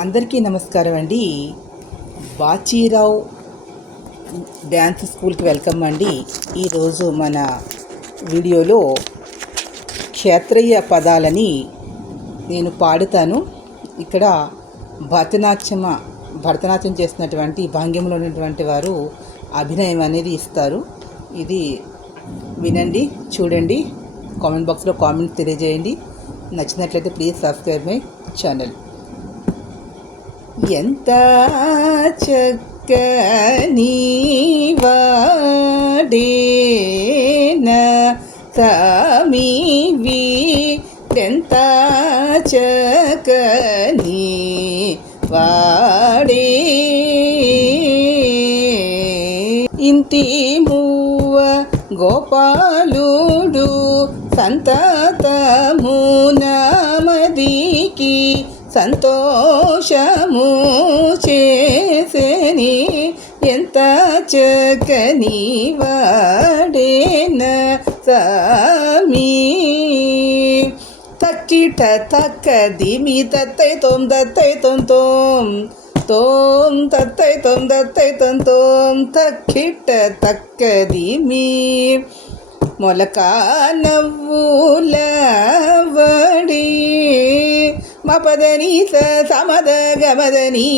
అందరికీ నమస్కారం అండి. బాచీరావు డ్యాన్స్ స్కూల్కి వెల్కమ్ అండి. ఈరోజు మన వీడియోలో క్షేత్రయ్య పదాలని నేను పాడుతాను. ఇక్కడ భరతనాట్యం చేస్తున్నటువంటి భంగిమలో ఉన్నటువంటి వారు అభినయం అనేది ఇస్తారు. ఇది వినండి, చూడండి, కామెంట్ బాక్స్లో కామెంట్స్ తెలియజేయండి. నచ్చినట్లయితే ప్లీజ్ సబ్స్క్రైబ్ మై ఛానల్. ఎంత చక్కని వాడేన సామివి, ఎంత చక్కని వాడే, ఇంటి మూవ గోపాలుడు సంతతము నామదికి సంతోషము చేసేని, ఎంత చక్కని వాడేన సామి. తక్కిట తక్కదిమి తత్తై తోం దత్తై తోం తోం తోం తత్తై తోం దత్తై తోం తోం, తక్కిట తక్కదిమి మొలక నవ్వుల వడి, మపదని సమద గమదని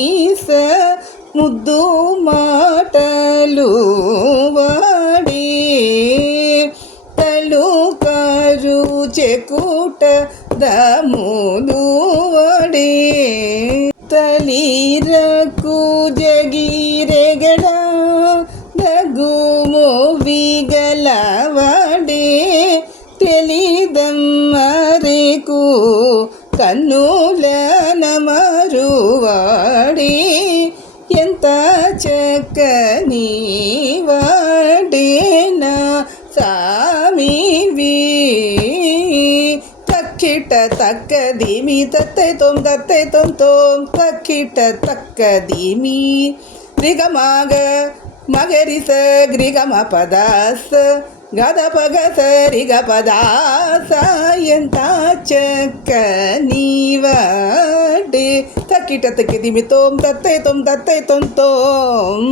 ముద్దు మాటలు వాడి, తలుకారు చెకుట దములు వాడి, తలిరకు జగిరెగడ దగుము విగలవాడే, తెలిదమ్మరేకు కన్నుల నమరువాడి, ఎంత చక్కని వాడేన సామివి. తక్కిట తక్కదిమి తత్తై తోం దత్తై తోం తోం, తక్కిట తక్కదిమి రిగమాగ మగరిస గ్రిగమ పదాస గద పగస రిగ పదాస, ఎంత చక్కని వాడే. తక్కిట తక్కిదిమి తోం దత్తై తోం దత్తై తోం తోం.